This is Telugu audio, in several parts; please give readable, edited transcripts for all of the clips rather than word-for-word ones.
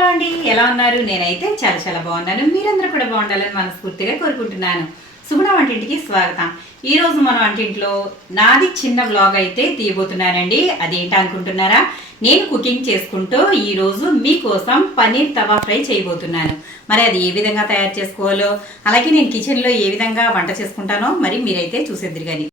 హలో అండి, ఎలా ఉన్నారు? నేనైతే చాలా చాలా బాగున్నాను. మీరందరూ కూడా బాగుండాలని మనస్ఫూర్తిగా కోరుకుంటున్నాను. సుగుణ వంటింటికి స్వాగతం. ఈ రోజు మన వంటింట్లో నాది చిన్న వ్లాగ్ అయితే తీయబోతున్నానండి. అదేంటి అనుకుంటున్నారా? నేను కుకింగ్ చేసుకుంటూ ఈ రోజు మీకోసం పన్నీర్ తవా ఫ్రై చేయబోతున్నాను. మరి అది ఏ విధంగా తయారు చేసుకోవాలో, అలాగే నేను కిచెన్లో ఏ విధంగా వంట చేసుకుంటానో మరి మీరైతే చూసేద్దరు కానీ.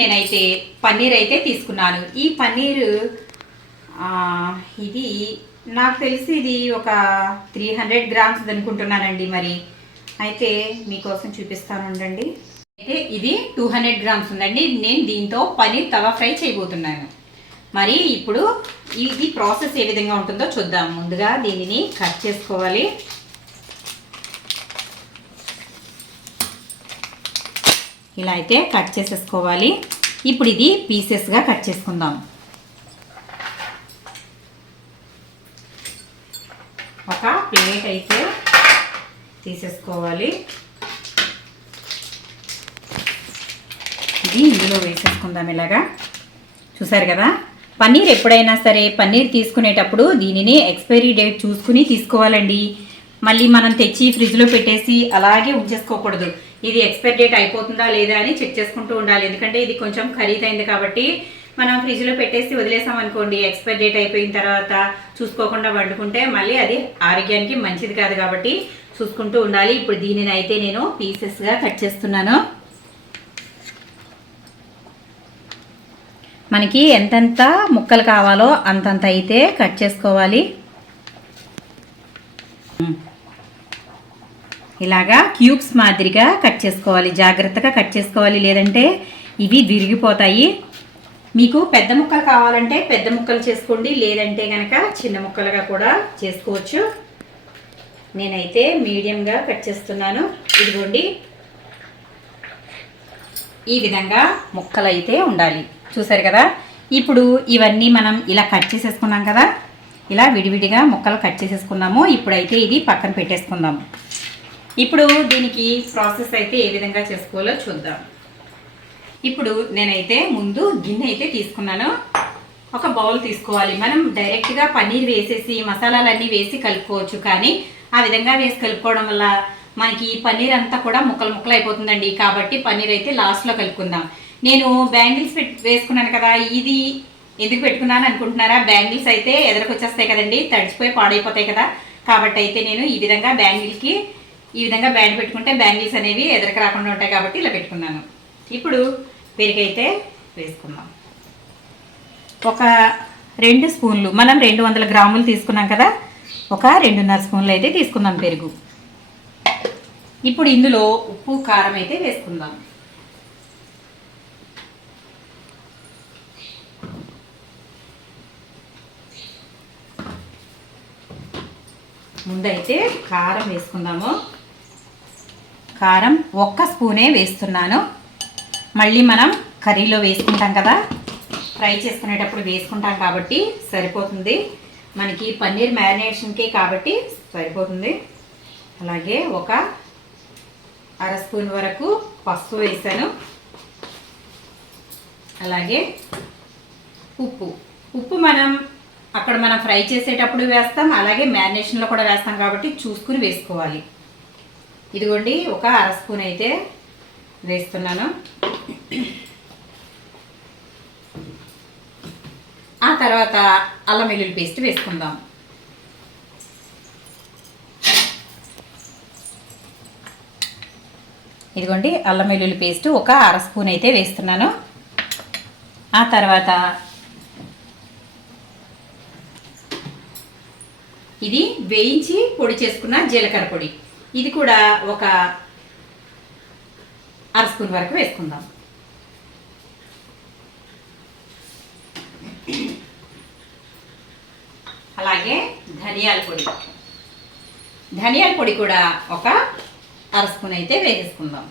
నేనైతే పన్నీర్ అయితే తీసుకున్నాను. ఈ పన్నీరు ఇది నాకు తెలిసి ఇది ఒక 300 గ్రామ్స్ అనుకుంటున్నానండి. మరి అయితే మీకోసం చూపిస్తాను ఉండండి. అయితే ఇది 200 గ్రామ్స్ ఉందండి. నేను దీంతో పన్నీర్ తవా ఫ్రై చేయబోతున్నాను. మరి ఇప్పుడు ఇది ప్రాసెస్ ఏ విధంగా ఉంటుందో చూద్దాం. ముందుగా దీనిని కట్ చేసుకోవాలి. ఇలా అయితే కట్ చేసేసుకోవాలి. ఇప్పుడు ఇది పీసెస్గా కట్ చేసుకుందాం. ఒక ప్లేట్ అయితే తీసేసుకోవాలి. ఇది ఇందులో వేసేసుకుందాం. ఇలాగా చూసారు కదా. పన్నీర్ ఎప్పుడైనా సరే పన్నీర్ తీసుకునేటప్పుడు దీనిని ఎక్స్పైరీ డేట్ చూసుకుని తీసుకోవాలండి. మళ్ళీ మనం తెచ్చి ఫ్రిడ్జ్లో పెట్టేసి అలాగే ఉంచేసుకోకూడదు. ఇది ఎక్స్పైరీ డేట్ అయిపోతుందా లేదా అని చెక్ చేసుకుంటూ ఉండాలి. ఎందుకంటే ఇది కొంచెం ఖరీదైంది కాబట్టి మనం ఫ్రిడ్జ్లో పెట్టేసి వదిలేసాం అనుకోండి, ఎక్స్పైరీ డేట్ అయిపోయిన తర్వాత చూసుకోకుండా వండుకుంటే మళ్ళీ అది ఆరోగ్యానికి మంచిది కాదు కాబట్టి చూసుకుంటూ ఉండాలి. ఇప్పుడు దీనిని అయితే నేను పీసెస్గా కట్ చేస్తున్నాను. మనకి ఎంతెంత ముక్కలు కావాలో అంతంత అయితే కట్ చేసుకోవాలి. ఇలాగా క్యూబ్స్ మాదిరిగా కట్ చేసుకోవాలి. జాగ్రత్తగా కట్ చేసుకోవాలి, లేదంటే ఇవి విరిగిపోతాయి. మీకు పెద్ద ముక్కలు కావాలంటే పెద్ద ముక్కలు చేసుకోండి, లేదంటే కనుక చిన్న ముక్కలుగా కూడా చేసుకోవచ్చు. నేనైతే మీడియంగా కట్ చేస్తున్నాను. ఇదిగోండి, ఈ విధంగా ముక్కలు అయితే ఉండాలి. చూసారు కదా. ఇప్పుడు ఇవన్నీ మనం ఇలా కట్ చేసేసుకున్నాం కదా, ఇలా విడివిడిగా ముక్కలు కట్ చేసేసుకున్నాము. ఇప్పుడైతే ఇది పక్కన పెట్టేసుకుందాం. ఇప్పుడు దీనికి ప్రాసెస్ అయితే ఏ విధంగా చేసుకోవాలో చూద్దాం. ఇప్పుడు నేనైతే ముందు గిన్నె అయితే తీసుకున్నాను. ఒక బౌల్ తీసుకోవాలి. మనం డైరెక్ట్గా పన్నీర్ వేసేసి మసాలాలన్నీ వేసి కలుపుకోవచ్చు, కానీ ఆ విధంగా వేసి కలుపుకోవడం వల్ల మనకి పన్నీర్ అంతా కూడా ముక్కలు ముక్కలు అయిపోతుందండి. కాబట్టి పన్నీర్ అయితే లాస్ట్లో కలుపుకుందాం. నేను బ్యాంగిల్స్ వేసుకున్నాను కదా, ఇది ఎందుకు పెట్టుకున్నాను అనుకుంటున్నారా? బ్యాంగిల్స్ అయితే ఎదరకొచ్చేస్తాయి కదండి, తడిచిపోయి పాడైపోతాయి కదా. కాబట్టి అయితే నేను ఈ విధంగా బ్యాంగిల్కి ఈ విధంగా బ్యాండ్ పెట్టుకుంటే బ్యాంగిల్స్ అనేవి ఎదరకు రాకుండా ఉంటాయి కాబట్టి ఇలా పెట్టుకున్నాను. ఇప్పుడు పెరుగైతే వేసుకుందాం. ఒక 2 స్పూన్లు, మనం 200 గ్రాములు తీసుకున్నాం కదా, ఒక 2.5 స్పూన్లు అయితే తీసుకుందాం పెరుగు. ఇప్పుడు ఇందులో ఉప్పు కారం అయితే వేసుకుందాం. ముందైతే కారం వేసుకుందాము. కారం 1 స్పూనే వేస్తున్నాను. మళ్ళీ మనం కర్రీలో వేసుకుంటాం కదా, ఫ్రై చేసుకునేటప్పుడు వేసుకుంటాం కాబట్టి సరిపోతుంది. మనకి పన్నీర్ మ్యారినేషన్కి కాబట్టి సరిపోతుంది. అలాగే ఒక 1/2 స్పూన్ వరకు పసుపు వేసాను. అలాగే ఉప్పు మనం అక్కడ మనం ఫ్రై చేసేటప్పుడు వేస్తాం, అలాగే మ్యారినేషన్లో కూడా వేస్తాం కాబట్టి చూసుకుని వేసుకోవాలి. ఇదిగోండి, ఒక 1/2 స్పూన్ అయితే వేస్తున్నాను. ఆ తర్వాత అల్లం వెల్లుల్లి పేస్ట్ వేసుకుందాం. ఇదిగోండి, అల్లం వెల్లుల్లి పేస్ట్ ఒక 1/2 స్పూన్ అయితే వేస్తున్నాను. ఆ తర్వాత ఇది వేయించి పొడి చేసుకున్న జీలకర్ర పొడి, ఇది కూడా ఒక 1/2 స్పూన్ వరకు వేసుకుందాం. అలాగే ధనియాల పొడి కూడా ఒక 1/2 స్పూన్ అయితే వేసేసుకుందాం.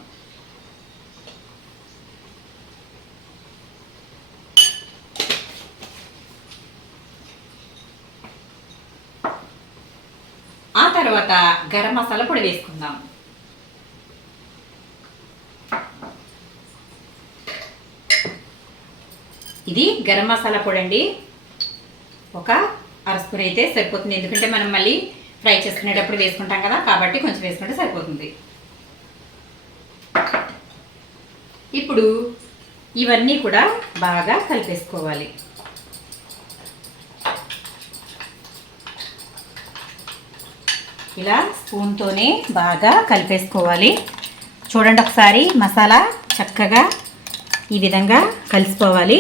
ఆ తర్వాత గరం మసాలా పొడి వేసుకుందాం. ఇది గరం మసాలా పొడి అండి, ఒక అర స్పూన్ అయితే సరిపోతుంది. ఎందుకంటే మనం మళ్ళీ ఫ్రై చేసుకునేటప్పుడు వేసుకుంటాం కదా, కాబట్టి కొంచెం వేసుకుంటే సరిపోతుంది. ఇప్పుడు ఇవన్నీ కూడా బాగా కలిపేసుకోవాలి. ఇలా స్పూన్తోనే బాగా కలిపేసుకోవాలి. చూడండి ఒకసారి, మసాలా చక్కగా ఈ విధంగా కలిసిపోవాలి.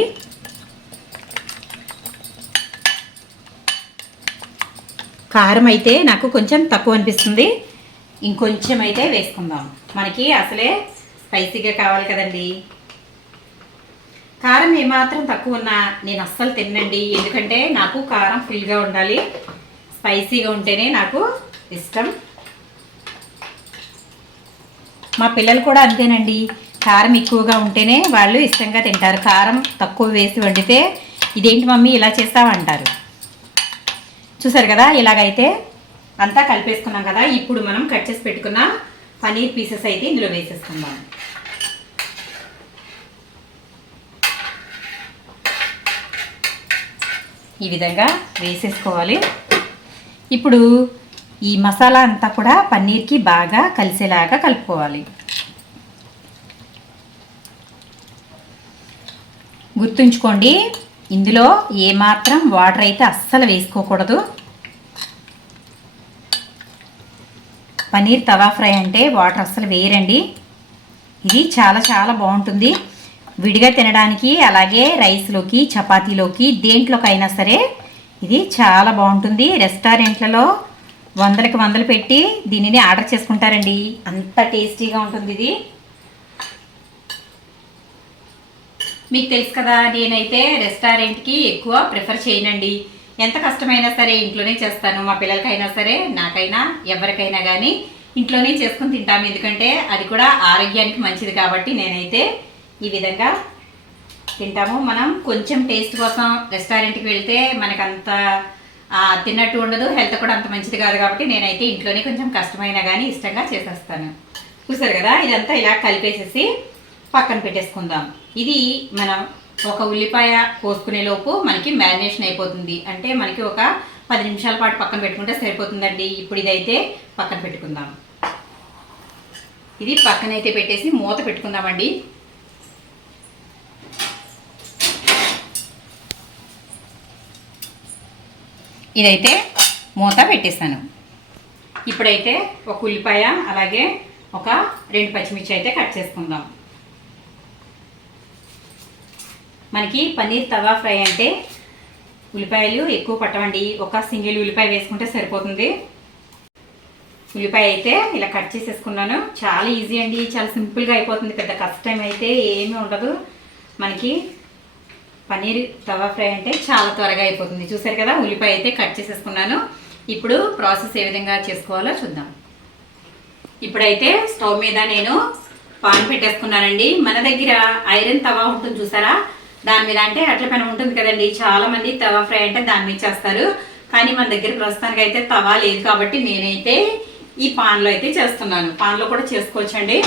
కారం అయితే నాకు కొంచెం తక్కువ అనిపిస్తుంది, ఇంకొంచెం అయితే వేసుకుందాం. మనకి అసలే స్పైసీగా కావాలి కదండి. కారం ఏమాత్రం తక్కువ ఉన్నా నేను అస్సలు తినండి, ఎందుకంటే నాకు కారం ఫుల్గా ఉండాలి, స్పైసీగా ఉంటేనే నాకు ఇష్టం. మా పిల్లలు కూడా అంతేనండి, కారం ఎక్కువగా ఉంటేనే వాళ్ళు ఇష్టంగా తింటారు. కారం తక్కువ వేసి వండితే ఇదేంటి మమ్మీ ఇలా చేస్తామంటారు. చూసారు కదా, ఇలాగైతే అంతా కలిపేసుకున్నాం కదా. ఇప్పుడు మనం కట్ చేసి పెట్టుకున్న పనీర్ పీసెస్ అయితే ఇందులో వేసేసుకుందాం. ఈ విధంగా వేసేసుకోవాలి. ఇప్పుడు ఈ మసాలా అంతా కూడా పన్నీర్కి బాగా కలిసేలాగా కలుపుకోవాలి. గుర్తుంచుకోండి, ఇందులో ఏమాత్రం వాటర్ అయితే అస్సలు వేసుకోకూడదు. పన్నీర్ తవా ఫ్రై అంటే వాటర్ అస్సలు వేయరండి. ఇది చాలా చాలా బాగుంటుంది విడిగా తినడానికి, అలాగే రైస్లోకి, చపాతీలోకి, దేంట్లోకైనా సరే ఇది చాలా బాగుంటుంది. రెస్టారెంట్లలో వందలకి వందలు పెట్టి దీనిని ఆర్డర్ చేసుకుంటారండి, అంత టేస్టీగా ఉంటుంది ఇది. మీకు తెలుసు కదా, నేనైతే రెస్టారెంట్కి ఎక్కువ ప్రిఫర్ చేయనండి. ఎంత కష్టమైనా సరే ఇంట్లోనే చేస్తాను. మా పిల్లలకైనా సరే, నాకైనా, ఎవరికైనా కానీ ఇంట్లోనే చేసుకుని తింటాము. ఎందుకంటే అది కూడా ఆరోగ్యానికి మంచిది కాబట్టి నేనైతే ఈ విధంగా తింటాము. మనం కొంచెం టేస్ట్ కోసం రెస్టారెంట్కి వెళ్తే మనకంత తిన్నట్టు ఉండదు, హెల్త్ కూడా అంత మంచిది కాదు. కాబట్టి నేనైతే ఇంట్లోనే కొంచెం కష్టమైనా కానీ ఇష్టంగా చేసేస్తాను. చూసారు కదా, ఇదంతా ఇలా కలిపేసేసి పక్కన పెట్టేసుకుందాం. ఇది మనం ఒక ఉల్లిపాయ కోసుకునే లోపు మనకి మ్యారినేషన్ అయిపోతుంది. అంటే మనకి ఒక 10 నిమిషాల పాటు పక్కన పెట్టుకుంటే సరిపోతుందండి. ఇప్పుడు ఇదైతే పక్కన పెట్టుకుందాం. ఇది పక్కనైతే పెట్టేసి మూత పెట్టుకుందామండి. ఇదైతే మూత పెట్టేస్తాను. ఇప్పుడైతే ఒక ఉల్లిపాయ అలాగే ఒక 2 పచ్చిమిర్చి అయితే కట్ చేసుకుందాం. మనకి పన్నీర్ తవా ఫ్రై అంటే ఉల్లిపాయలు ఎక్కువ పట్టవండి, ఒక సింగిల్ ఉల్లిపాయ వేసుకుంటే సరిపోతుంది. ఉల్లిపాయ అయితే ఇలా కట్ చేసేసుకున్నాను. చాలా ఈజీ అండి, చాలా సింపుల్గా అయిపోతుంది, పెద్ద కష్టం అయితే ఏమీ ఉండదు. మనకి పన్నీర్ తవా ఫ్రై అంటే చాలా త్వరగా అయిపోతుంది. చూసారు కదా, ఉల్లిపాయ అయితే కట్ చేసేసుకున్నాను. ఇప్పుడు ప్రాసెస్ ఏ విధంగా చేసుకోవాలో చూద్దాం. ఇప్పుడైతే స్టవ్ మీద నేను పాన్ పెట్టేసుకున్నానండి. మన దగ్గర ఐరన్ తవా ఉంటుంది చూసారా, దాని మీద అంటే అట్ల పైన ఉంటుంది కదండి. చాలా మంది తవా ఫ్రై అంటే దాని మీద చేస్తారు, కానీ మన దగ్గర ప్రస్తుతానికి అయితే తవా లేదు కాబట్టి నేనైతే ఈ పాన్లో అయితే చేస్తున్నాను. పాన్లో కూడా చేసుకోవచ్చండి.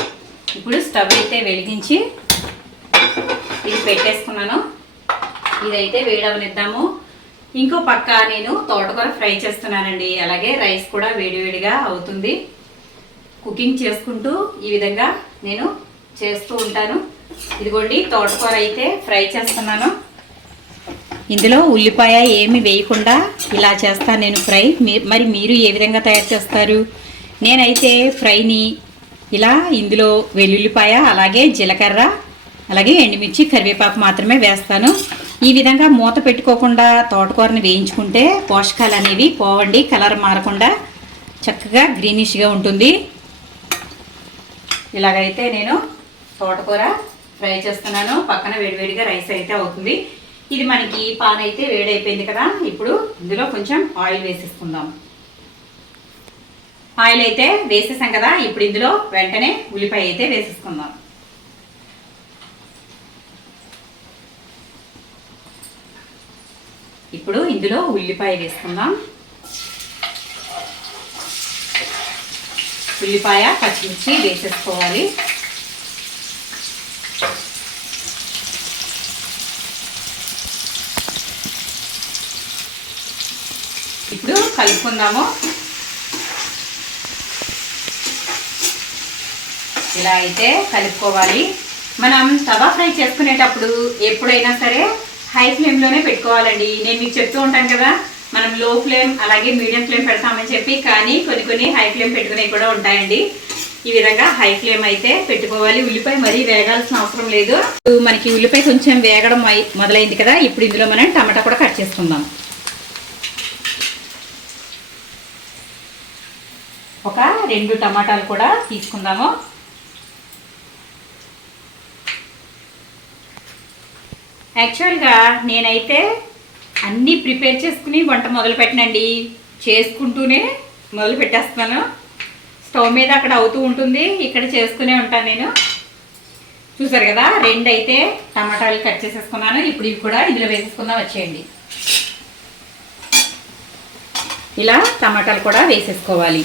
ఇప్పుడు స్టవ్ అయితే వెలిగించి ఇది పెట్టేసుకున్నాను. ఇదైతే వేడవనిద్దాము. ఇంకో పక్క నేను తోటకూర ఫ్రై చేస్తున్నానండి, అలాగే రైస్ కూడా వేడివేడిగా అవుతుంది. కుకింగ్ చేసుకుంటూ ఈ విధంగా నేను చేస్తూ ఉంటాను. ఇదిగోండి, తోటకూర అయితే ఫ్రై చేస్తున్నాను. ఇందులో ఉల్లిపాయ ఏమి వేయకుండా ఇలా చేస్తాను నేను ఫ్రై. మరి మీరు ఏ విధంగా తయారు చేస్తారు? నేనైతే ఫ్రైని ఇలా ఇందులో వెల్లుల్లిపాయ అలాగే జీలకర్ర అలాగే ఎండుమిర్చి కరివేపాకు మాత్రమే వేస్తాను. ఈ విధంగా మూత పెట్టుకోకుండా తోటకూరని వేయించుకుంటే పోషకాలు అనేవి పోవండి, కలర్ మారకుండా చక్కగా గ్రీనిష్గా ఉంటుంది. ఇలాగైతే నేను తోటకూర ఫ్రై చేస్తున్నాను. పక్కన వేడివేడిగా రైస్ అయితే అవుతుంది. ఇది మనకి పాన్ అయితే వేడైపోయింది కదా. ఇప్పుడు ఇందులో కొంచెం ఆయిల్ వేసేసుకుందాం. ఆయిల్ అయితే వేసేసాం కదా, ఇప్పుడు ఇందులో వెంటనే ఉల్లిపాయ అయితే వేసేసుకుందాం. ఇప్పుడు ఇందులో ఉల్లిపాయ వేసుకుందాం. ఉల్లిపాయ పచ్చిమిర్చి వేసేసుకోవాలి. కలుపుకుందాము. ఇలా అయితే కలుపుకోవాలి. మనం తవా ఫ్రై చేసుకునేటప్పుడు ఎప్పుడైనా సరే హై ఫ్లేమ్లోనే పెట్టుకోవాలండి. నేను మీకు చెప్తూ ఉంటాను కదా, మనం లో ఫ్లేమ్ అలాగే మీడియం ఫ్లేమ్ పెడతామని చెప్పి, కానీ కొన్ని హై ఫ్లేమ్ పెట్టుకునేవి కూడా ఉంటాయండి. ఈ విధంగా హై ఫ్లేమ్ అయితే పెట్టుకోవాలి. ఉల్లిపాయ మరీ వేగాల్సిన అవసరం లేదు. మనకి ఉల్లిపాయ కొంచెం వేగడం మొదలైంది కదా, ఇప్పుడు ఇందులో మనం టమాటా కూడా కట్ చేసుకుందాం. ఒక 2 టమాటాలు కూడా తీసుకుందాము. యాక్చువల్గా నేనైతే అన్నీ ప్రిపేర్ చేసుకుని వంట మొదలు పెట్టనండి. చేసుకుంటూనే మొదలు పెట్టేస్తున్నాను. స్టవ్ మీద అక్కడ అవుతూ ఉంటుంది, ఇక్కడ చేసుకునే ఉంటాను నేను. చూసారు కదా, 2 అయితే టమాటాలు కట్ చేసేసుకున్నాను. ఇప్పుడు ఇవి కూడా ఇందులో వేసేసుకుందాం. వచ్చేయండి. ఇలా టమాటాలు కూడా వేసేసుకోవాలి.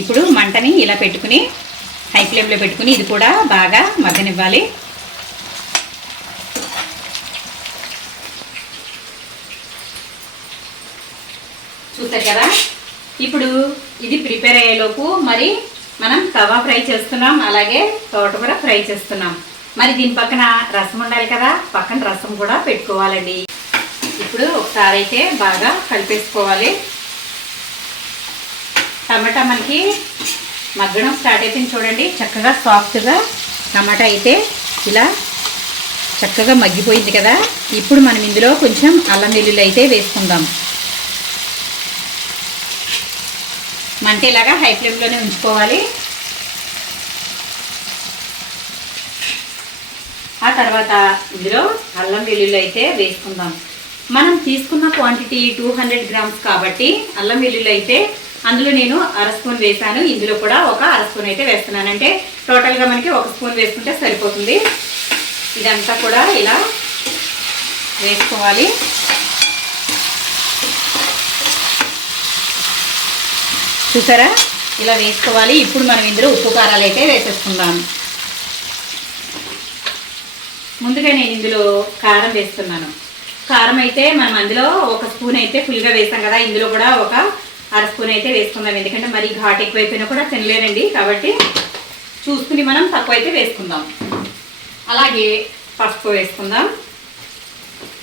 ఇప్పుడు మంటని ఇలా పెట్టుకుని హై ఫ్లేమ్లో పెట్టుకుని ఇది కూడా బాగా మగ్గనివ్వాలి. చూసారు కదా, ఇప్పుడు ఇది ప్రిపేర్ అయ్యేలోపు మరి మనం తవా ఫ్రై చేస్తున్నాం, అలాగే తోటకూర ఫ్రై చేస్తున్నాం. మరి దీని పక్కన రసం ఉండాలి కదా, పక్కన రసం కూడా పెట్టుకోవాలండి. ఇప్పుడు ఒకసారి అయితే బాగా కలిపేసుకోవాలి. టమాటా మనకి మగ్గడం స్టార్ట్ అయిపోయింది చూడండి. చక్కగా సాఫ్ట్గా టమాటా అయితే ఇలా చక్కగా మగ్గిపోయింది కదా. ఇప్పుడు మనం ఇందులో కొంచెం అల్లం వెల్లుల్లి అయితే వేసుకుందాం. మంట ఇలాగా హై ఫ్లేమ్లోనే ఉంచుకోవాలి. ఆ తర్వాత ఇందులో అల్లం వెల్లుల్లి అయితే వేసుకుందాం. మనం తీసుకున్న క్వాంటిటీ 200 గ్రామ్స్ కాబట్టి అల్లం వెల్లుల్లి అయితే అందులో నేను 1/2 స్పూన్ వేసాను. ఇందులో కూడా ఒక 1/2 స్పూన్ అయితే వేస్తున్నాను. అంటే టోటల్గా మనకి 1 స్పూన్ వేసుకుంటే సరిపోతుంది. ఇదంతా కూడా ఇలా వేసుకోవాలి. చూసారా, ఇలా వేసుకోవాలి. ఇప్పుడు మనం ఇందులో ఉప్పు కారాలు అయితే వేసేసుకుందాం. ముందుగా నేను ఇందులో కారం వేస్తున్నాను. కారం అయితే మనం అందులో 1 స్పూన్ అయితే ఫుల్గా వేసాం కదా, ఇందులో కూడా ఒక 1/2 స్పూన్ అయితే వేసుకుందాం. ఎందుకంటే మరి ఘాట్ ఎక్కువైపోయినా కూడా తినలేనండి, కాబట్టి చూసుకుని మనం తక్కువ అయితే వేసుకుందాం. అలాగే పసుపు వేసుకుందాం.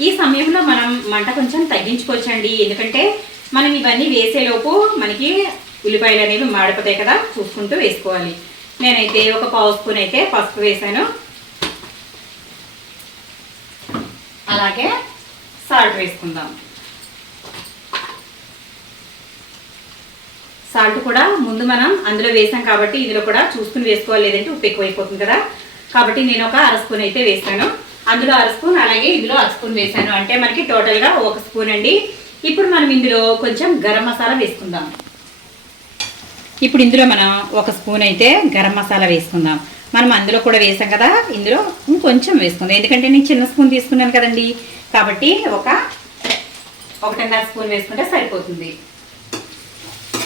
ఈ సమయంలో మనం మంట కొంచెం తగ్గించుకోవచ్చండి, ఎందుకంటే మనం ఇవన్నీ వేసేలోపు మనకి ఉల్లిపాయలు అనేవి మాడిపోతాయి కదా, చూసుకుంటూ వేసుకోవాలి. నేనైతే ఒక 1/2 స్పూన్ అయితే పసుపు వేసాను. అలాగే సాల్ట్ వేసుకుందాం. సాల్ట్ కూడా ముందు మనం అందులో వేసాం కాబట్టి ఇందులో కూడా చూసుకుని వేసుకోవాలి, లేదంటే ఉప్పు ఎక్కువైపోతుంది కదా. కాబట్టి నేను ఒక 1/2 స్పూన్ అయితే వేసాను. అందులో 1/2 స్పూన్, అలాగే ఇందులో 1 స్పూన్ వేసాను. అంటే మనకి టోటల్గా 1 స్పూన్ అండి. ఇప్పుడు మనం ఇందులో కొంచెం గరం మసాలా వేసుకుందాం. ఇప్పుడు ఇందులో మనం 1 స్పూన్ అయితే గరం మసాలా వేసుకుందాం. మనం అందులో కూడా వేసాం కదా, ఇందులో ఇంకొంచెం వేసుకుందాం. ఎందుకంటే నేను చిన్న స్పూన్ తీసుకున్నాను కదండి, కాబట్టి ఒక 1.5 స్పూన్ వేసుకుంటే సరిపోతుంది.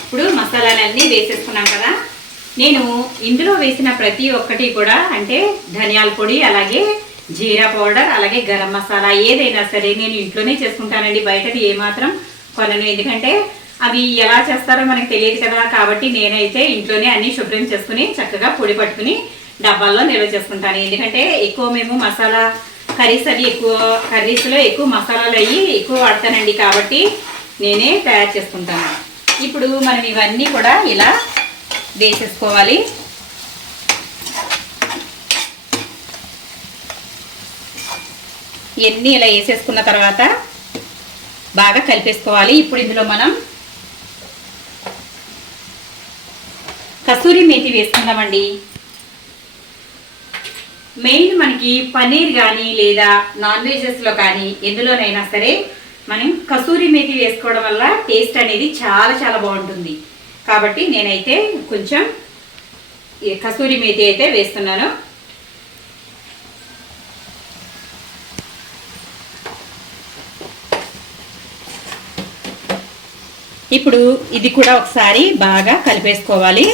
ఇప్పుడు మసాలాలన్నీ వేసేసుకున్నాం కదా. నేను ఇందులో వేసిన ప్రతి ఒక్కటి కూడా, అంటే ధనియాల పొడి, అలాగే జీరా పౌడర్, అలాగే గరం మసాలా ఏదైనా సరే నేను ఇంట్లోనే చేసుకుంటానండి. బయటది ఏమాత్రం కొనను, ఎందుకంటే అవి ఎలా చేస్తారో మనకు తెలియదు కదా. కాబట్టి నేనైతే ఇంట్లోనే అన్ని శుభ్రం చేసుకుని చక్కగా పొడి పట్టుకుని డబ్బాల్లో నిల్వ చేసుకుంటాను. ఎందుకంటే ఎక్కువ మేము మసాలా కర్రీస్లో ఎక్కువ మసాలాలు అయ్యి ఎక్కువ వాడతానండి, కాబట్టి నేనే తయారు చేసుకుంటాను. ఇప్పుడు మనం ఇవన్నీ కూడా ఇలా వేసేసుకోవాలి. ఇవన్నీ ఇలా వేసేసుకున్న తర్వాత బాగా కలిపేసుకోవాలి. ఇప్పుడు ఇందులో మనం కసూరి మేతి వేసుకుందామండి. మెయిన్ మనకి పన్నీర్ కానీ లేదా నాన్ వెజెస్లో కానీ ఎందులోనైనా సరే మనం కసూరి మేతి వేసుకోవడం వల్ల టేస్ట్ అనేది చాలా చాలా బాగుంటుంది. కాబట్టి నేనైతే కొంచెం కసూరి మేతి అయితే వేస్తున్నాను. ఇప్పుడు ఇది కూడా ఒకసారి బాగా కలిపేసుకోవాలి.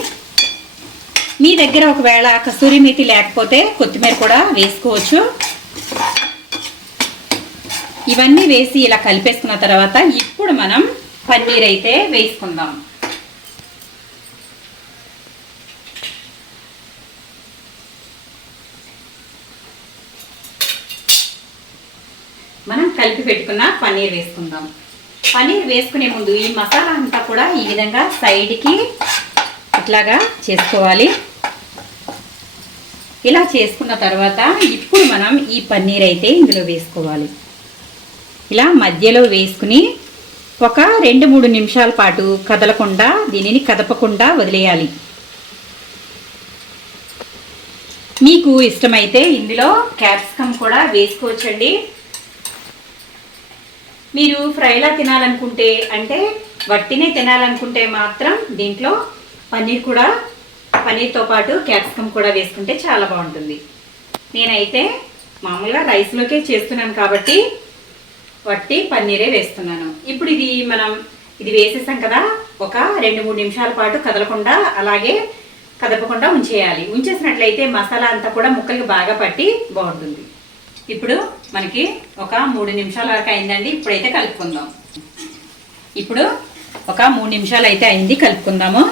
మీ దగ్గర ఒకవేళ కసూరి మేతి లేకపోతే కొత్తిమీర కూడా వేసుకోవచ్చు. ఇవన్నీ వేసి ఇలా కలిపేసుకున్న తర్వాత ఇప్పుడు మనం పన్నీర్ అయితే వేసుకుందాం. మనం కలిపి పెట్టుకున్న పన్నీర్ వేసుకుందాం. పన్నీర్ వేసుకునే ముందు ఈ మసాలా అంతా కూడా ఈ విధంగా సైడ్కి ఇట్లాగా చేసుకోవాలి. ఇలా చేసుకున్న తర్వాత ఇప్పుడు మనం ఈ పన్నీర్ అయితే ఇందులో వేసుకోవాలి. ఇలా మధ్యలో వేసుకుని ఒక 2-3 నిమిషాల పాటు కదలకుండా దీనిని కదపకుండా వదిలేయాలి. మీకు ఇష్టమైతే ఇందులో క్యాప్సికమ్ కూడా వేసుకోవచ్చండి. మీరు ఫ్రైలా తినాలనుకుంటే అంటే వట్టినే తినాలనుకుంటే మాత్రం దీంట్లో పన్నీర్తో పాటు క్యాప్సికమ్ కూడా వేసుకుంటే చాలా బాగుంటుంది. నేనైతే మామూలుగా రైస్లోకే చేస్తున్నాను కాబట్టి వట్టి పన్నీరే వేస్తున్నాను. ఇప్పుడు ఇది వేసేసాం కదా, ఒక 2-3 నిమిషాల పాటు కదలకుండా అలాగే కదపకుండా ఉంచేయాలి. ఉంచేసినట్లయితే మసాలా అంతా కూడా ముక్కలకి బాగా పట్టి బాగుంటుంది. ఇప్పుడు మనకి ఒక 3 నిమిషాల వరకు అయిందండి. ఇప్పుడైతే కలుపుకుందాం. ఇప్పుడు ఒక 3 నిమిషాలు అయితే అయింది, కలుపుకుందాము.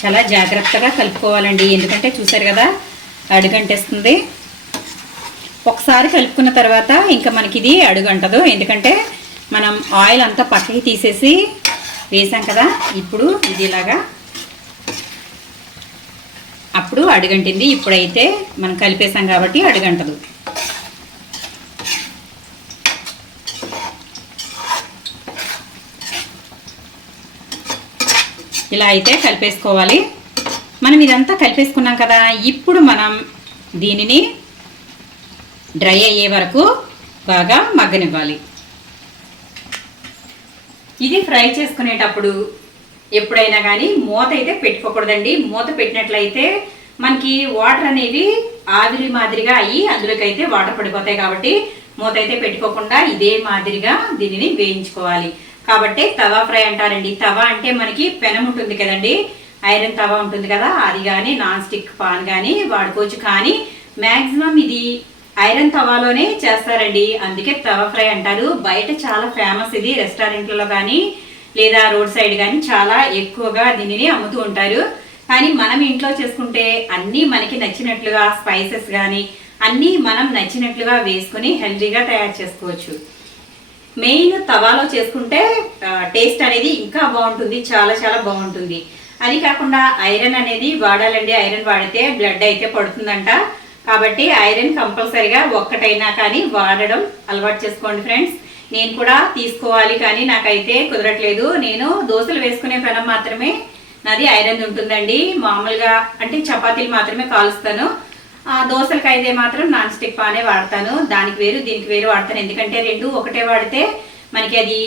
చాలా జాగ్రత్తగా కలుపుకోవాలండి, ఎందుకంటే చూసారు కదా అడుగంటేస్తుంది. ఒకసారి కలుపుకున్న తర్వాత ఇంకా మనకి ఇది అడుగంటదు, ఎందుకంటే మనం ఆయిల్ అంతా పక్కకి తీసేసి వేసాం కదా. ఇప్పుడు ఇది ఇలాగా అప్పుడు అడుగంటింది. ఇప్పుడైతే మనం కలిపేసాం కాబట్టి అడుగంటదు. ఇలా అయితే కలిపేసుకోవాలి. మనం ఇదంతా కలిపేసుకున్నాం కదా, ఇప్పుడు మనం దీనిని డ్రై అయ్యే వరకు బాగా మగ్గనివ్వాలి. ఇది ఫ్రై చేసుకునేటప్పుడు ఎప్పుడైనా కానీ మూత అయితే పెట్టుకోకూడదండి. మూత పెట్టినట్లయితే మనకి వాటర్ అనేవి ఆవిరి మాదిరిగా అయ్యి అందులోకి అయితే వాటర్ పడిపోతాయి. కాబట్టి మూత అయితే పెట్టుకోకుండా ఇదే మాదిరిగా దీనిని వేయించుకోవాలి. కాబట్టి తవా ఫ్రై అంటారండి. తవా అంటే మనకి పెనం ఉంటుంది కదండి, ఐరన్ తవా ఉంటుంది కదా, అది కానీ నాన్ స్టిక్ పాన్ కానీ వాడుకోవచ్చు. కానీ మ్యాక్సిమం ఇది ఐరన్ తవాలోనే చేస్తారండి, అందుకే తవా ఫ్రై అంటారు. బయట చాలా ఫేమస్ ఇది, రెస్టారెంట్లలో కానీ లేదా రోడ్ సైడ్ కానీ చాలా ఎక్కువగా దీనిని అమ్ముతూ ఉంటారు. కానీ మనం ఇంట్లో చేసుకుంటే అన్నీ మనకి నచ్చినట్లుగా స్పైసెస్ కానీ అన్నీ మనం నచ్చినట్లుగా వేసుకుని హెల్తీగా తయారు చేసుకోవచ్చు. మెయిన్ తవాలో చేసుకుంటే టేస్ట్ అనేది ఇంకా బాగుంటుంది, చాలా చాలా బాగుంటుంది. అది కాకుండా ఐరన్ అనేది వాడాలండి. ఐరన్ వాడితే బ్లడ్ అయితే పడుతుందంట. కాబట్టి ఐరన్ కంపల్సరిగా ఒక్కటైనా కానీ వాడడం అలవాటు చేసుకోండి ఫ్రెండ్స్. నేను కూడా తీసుకోవాలి కానీ నాకైతే కుదరట్లేదు. నేను దోశలు వేసుకునే పెనం మాత్రమే నాది ఐరన్ ఉంటుందండి. మామూలుగా అంటే చపాతీలు మాత్రమే కాలుస్తాను. దోశలకి అయితే మాత్రం నాన్ స్టిక్ పానే వాడతాను. దానికి వేరు దీనికి వేరు వాడతాను, ఎందుకంటే రెండు ఒకటే వాడితే మనకి అది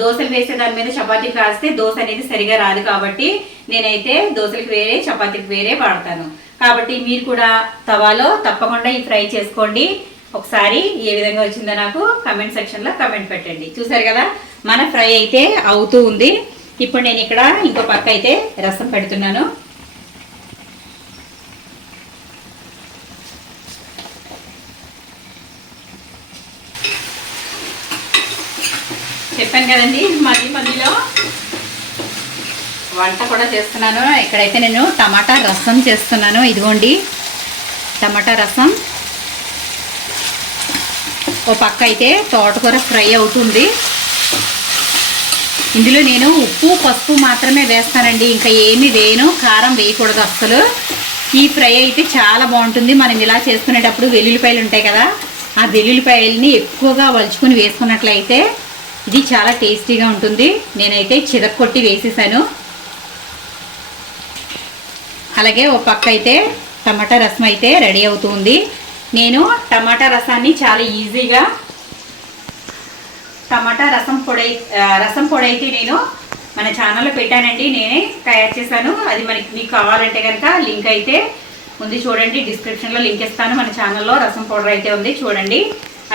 దోశలు వేసే దాని మీద చపాతీలు కాస్తే దోశ అనేది సరిగా రాదు. కాబట్టి నేనైతే దోశలకు వేరే చపాతీకి వేరే వాడతాను. కాబట్టి మీరు కూడా తవాలో తప్పకుండా ఈ ఫ్రై చేసుకోండి. ఒకసారి ఏ విధంగా వచ్చిందో నాకు కమెంట్ సెక్షన్లో కమెంట్ పెట్టండి. చూసారు కదా మన ఫ్రై అయితే అవుతూ ఉంది. ఇప్పుడు నేను ఇక్కడ ఇంకో పక్క అయితే రసం పెడుతున్నాను. చెప్పాను కదండి మధ్యలో వంట కూడా చేస్తున్నాను. ఇక్కడైతే నేను టమాటా రసం చేస్తున్నాను. ఇదిగోండి టమాటా రసం. ఓ పక్క అయితే తోటకూర ఫ్రై అవుతుంది. ఇందులో నేను ఉప్పు పసుపు మాత్రమే వేస్తానండి, ఇంకా ఏమీ వేయను. కారం వేయకూడదు అస్సలు. ఈ ఫ్రై అయితే చాలా బాగుంటుంది. మనం ఇలా చేసుకునేటప్పుడు వెల్లుల్లిపాయలు ఉంటాయి కదా, ఆ వెల్లుల్లిపాయలని ఎక్కువగా వలుచుకొని వేసుకున్నట్లయితే ఇది చాలా టేస్టీగా ఉంటుంది. నేనైతే చితక్కొట్టి వేసేసాను. అలాగే ఓ పక్క అయితే టమాటా రసం అయితే రెడీ అవుతుంది. నేను టమాటా రసాన్ని చాలా ఈజీగా టమాటా రసం పొడి అయితే నేను మన ఛానల్లో పెట్టానండి, నేనే తయారు చేశాను. అది మీకు కావాలంటే కనుక లింక్ అయితే ఉంది చూడండి, డిస్క్రిప్షన్లో లింక్ ఇస్తాను. మన ఛానల్లో రసం పౌడర్ అయితే ఉంది చూడండి.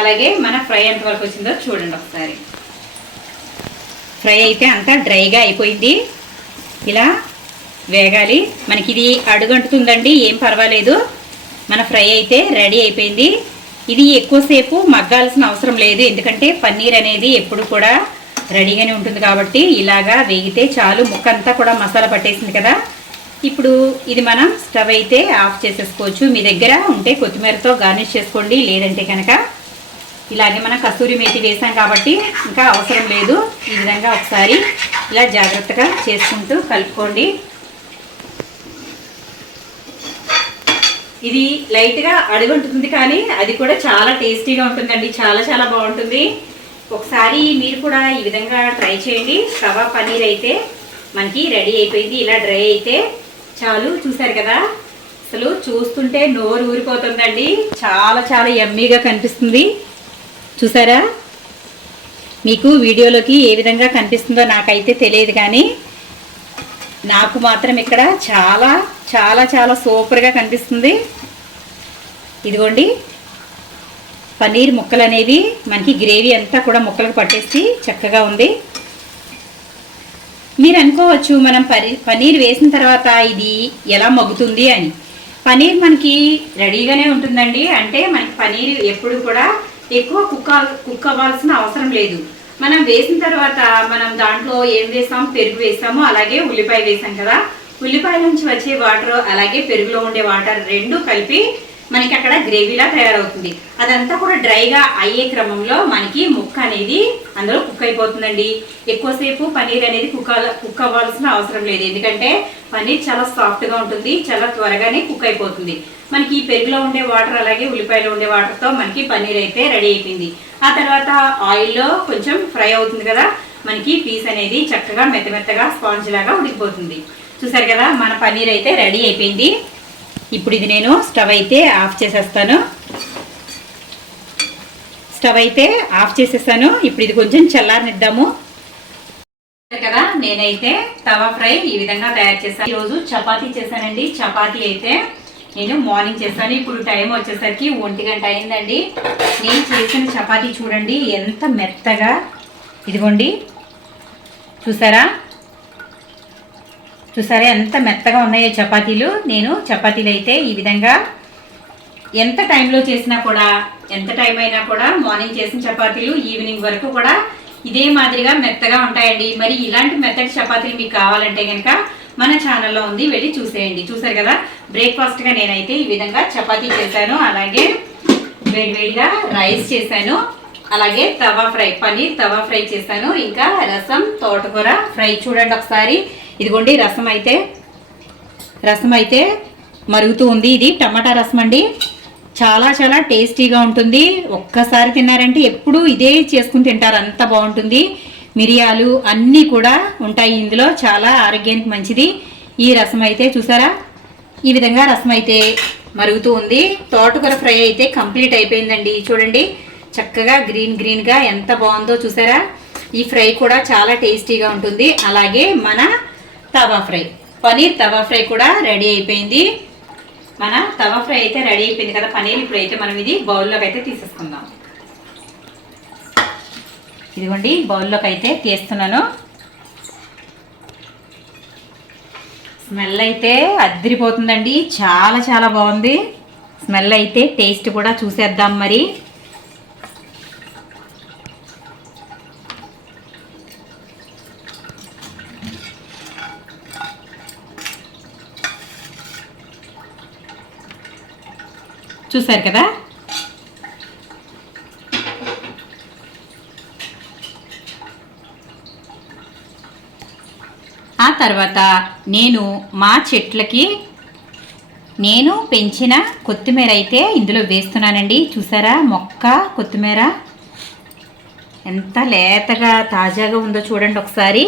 అలాగే మన ఫ్రై ఎంతవరకు వచ్చిందో చూడండి ఒకసారి. ఫ్రై అయితే అంతా డ్రైగా అయిపోయింది. ఇలా వేగాలి. మనకి ఇది అడుగంటుతుందండి, ఏం పర్వాలేదు. మన ఫ్రై అయితే రెడీ అయిపోయింది. ఇది ఎక్కువసేపు మగ్గాల్సిన అవసరం లేదు, ఎందుకంటే పన్నీర్ అనేది ఎప్పుడు కూడా రెడీగానే ఉంటుంది కాబట్టి ఇలాగా వేగితే చాలు. ముక్క అంతా కూడా మసాలా పట్టేసింది కదా. ఇప్పుడు ఇది మనం స్టవ్ అయితే ఆఫ్ చేసేసుకోవచ్చు. మీ దగ్గర ఉంటే కొత్తిమీరతో గార్నిష్ చేసుకోండి, లేదంటే కనుక ఇలాగే మనం కస్తూరి మేతి వేసాం కాబట్టి ఇంకా అవసరం లేదు. ఈ విధంగా ఒకసారి ఇలా జాగ్రత్తగా చేసుకుంటూ కలుపుకోండి. ఇది లైట్గా అడుగుంటుంది కానీ అది కూడా చాలా టేస్టీగా ఉంటుందండి, చాలా చాలా బాగుంటుంది. ఒకసారి మీరు కూడా ఈ విధంగా ట్రై చేయండి. తవా పన్నీర్ అయితే మనకి రెడీ అయిపోయింది. ఇలా డ్రై అయితే చాలు. చూసారు కదా, అసలు చూస్తుంటే నోరు ఊరిపోతుందండి. చాలా చాలా యమ్మీగా కనిపిస్తుంది. చూసారా, మీకు వీడియోలోకి ఏ విధంగా కనిపిస్తుందో నాకైతే తెలియదు, కానీ నాకు మాత్రం ఇక్కడ చాలా చాలా చాలా సూపర్గా కనిపిస్తుంది. ఇదిగోండి, పన్నీర్ ముక్కలు అనేవి మనకి గ్రేవీ అంతా కూడా ముక్కలకు పట్టేసి చక్కగా ఉంది. మీరు అనుకోవచ్చు మనం పన్నీర్ వేసిన తర్వాత ఇది ఎలా మగ్గుతుంది అని. పన్నీర్ మనకి రెడీగానే ఉంటుందండి. అంటే మనకి పన్నీర్ ఎప్పుడు కూడా ఎక్కువ కుక్ అవ్వాల్సిన అవసరం లేదు. మనం వేసిన తర్వాత మనం దాంట్లో ఏం వేసాం, పెరుగు వేసాము, అలాగే ఉల్లిపాయ వేసాం కదా. ఉల్లిపాయ నుంచి వచ్చే వాటర్ అలాగే పెరుగులో ఉండే వాటర్ రెండు కలిపి మనకి అక్కడ గ్రేవీలా తయారవుతుంది. అదంతా కూడా డ్రైగా అయ్యే క్రమంలో మనకి ముక్క అనేది అందులో కుక్ అయిపోతుందండి. ఎక్కువసేపు పన్నీర్ అనేది కుక్ అవ్వాల్సిన అవసరం లేదు, ఎందుకంటే పన్నీర్ చాలా సాఫ్ట్గా ఉంటుంది, చాలా త్వరగానే కుక్ అయిపోతుంది. మనకి పెరుగులో ఉండే వాటర్ అలాగే ఉల్లిపాయలో ఉండే వాటర్తో మనకి పన్నీర్ అయితే రెడీ అయిపోయింది. ఆ తర్వాత ఆయిల్లో కొంచెం ఫ్రై అవుతుంది కదా, మనకి పీస్ అనేది చక్కగా మెత్తమెత్తగా స్పాంజ్ లాగా ఉడికిపోతుంది. చూసారు కదా, మన పన్నీర్ అయితే రెడీ అయిపోయింది. ఇప్పుడు ఇది నేను స్టవ్ అయితే ఆఫ్ చేసేస్తాను. స్టవ్ అయితే ఆఫ్ చేసేసాను. ఇప్పుడు ఇది కొంచెం చల్లారనిద్దాము కదా. నేనైతే తవా ఫ్రై ఈ విధంగా తయారు చేశాను. ఈరోజు చపాతీ చేశానండి. చపాతీ అయితే నేను మార్నింగ్ చేశాను. ఇప్పుడు టైం వచ్చేసరికి 1 గంట అయిందండి. నేను చేసిన చపాతీ చూడండి ఎంత మెత్తగా, ఇదిగోండి చూసారా చూసారా ఎంత మెత్తగా ఉన్నాయో చపాతీలు. నేను చపాతీలు అయితే ఈ విధంగా ఎంత టైంలో చేసినా కూడా, ఎంత టైం అయినా కూడా మార్నింగ్ చేసిన చపాతీలు ఈవినింగ్ వరకు కూడా ఇదే మాదిరిగా మెత్తగా ఉంటాయండి. మరి ఇలాంటి మెత్తటి చపాతీలు మీకు కావాలంటే కనుక మన ఛానల్లో ఉంది, వెళ్ళి చూసేయండి. చూసారు కదా, బ్రేక్ఫాస్ట్గా నేనైతే ఈ విధంగా చపాతీ చేశాను, అలాగే వేడివేడిగా రైస్ చేశాను, అలాగే తవా ఫ్రై పన్నీర్ తవా ఫ్రై చేశాను, ఇంకా రసం తోటకూర ఫ్రై. చూడండి ఒకసారి, ఇదిగోండి రసం అయితే మరుగుతూ ఉంది. ఇది టమాటా రసం అండి, చాలా చాలా టేస్టీగా ఉంటుంది. ఒక్కసారి తిన్నారంటే ఎప్పుడు ఇదే చేసుకుని తింటారు, అంత బాగుంటుంది. మిరియాలు అన్నీ కూడా ఉంటాయి ఇందులో, చాలా ఆరోగ్యానికి మంచిది. ఈ రసం అయితే చూసారా, ఈ విధంగా రసం అయితే మరుగుతూ ఉంది. తోటకూర ఫ్రై అయితే కంప్లీట్ అయిపోయిందండి. చూడండి చక్కగా గ్రీన్గా ఎంత బాగుందో చూసారా. ఈ ఫ్రై కూడా చాలా టేస్టీగా ఉంటుంది. అలాగే మన తవా ఫ్రై, పన్నీర్ తవా ఫ్రై కూడా రెడీ అయిపోయింది. మన తవా ఫ్రై అయితే రెడీ అయిపోయింది కదా పన్నీర్. ఇప్పుడైతే మనం ఇది బౌల్లోకి అయితే తీసేసుకుందాం. ఇదిగోండి బౌల్లోకి అయితే తీస్తున్నాను. స్మెల్ అయితే అద్దరిపోతుందండి, చాలా చాలా బాగుంది స్మెల్ అయితే. టేస్ట్ కూడా చూసేద్దాం మరి. చూసారు కదా, ఆ తర్వాత నేను మా చెట్లకి నేను పెంచిన కొత్తిమీర అయితే ఇందులో వేస్తున్నానండి. చూసారా మొక్క కొత్తిమీర ఎంత లేతగా తాజాగా ఉందో చూడండి ఒకసారి.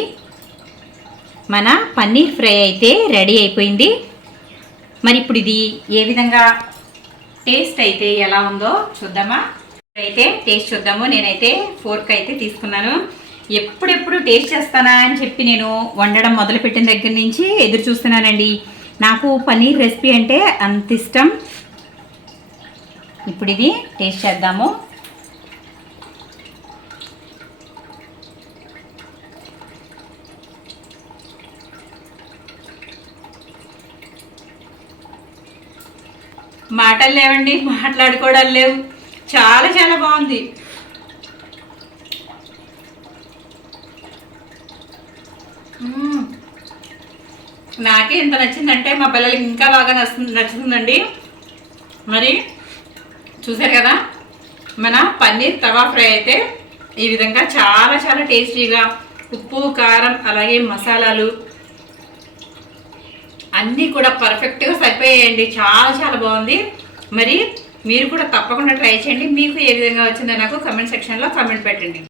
మన పన్నీర్ ఫ్రై అయితే రెడీ అయిపోయింది. మరి ఇప్పుడు ఇది ఏ విధంగా టేస్ట్ అయితే ఎలా ఉందో చూద్దామా. అయితే టేస్ట్ చూద్దాము. నేనైతే ఫోర్క్ అయితే తీసుకున్నాను. ఎప్పుడెప్పుడు టేస్ట్ చేస్తానా అని చెప్పి నేను వండడం మొదలుపెట్టిన దగ్గర నుంచి ఎదురు చూస్తున్నానండి. నాకు పన్నీర్ రెసిపీ అంటే అంత ఇష్టం. ఇప్పుడు ఇది టేస్ట్ చేద్దాము. మాటలు లేవండి, మాట్లాడుకోవడాలు లేవు. చాలా చాలా బాగుంది. నాకే ఎంత నచ్చిందంటే మా పిల్లలకి ఇంకా బాగా నచ్చుతుందండి. మరి చూసారు కదా, మన పన్నీర్ తవా ఫ్రై అయితే ఈ విధంగా చాలా చాలా టేస్టీగా, ఉప్పు కారం అలాగే మసాలాలు అన్నీ కూడా పర్ఫెక్ట్గా సరిపోయాయండి. చాలా చాలా బాగుంది. మరి మీరు కూడా తప్పకుండా ట్రై చేయండి. మీకు ఏ విధంగా వచ్చిందో నాకు కమెంట్ సెక్షన్లో కమెంట్ పెట్టండి.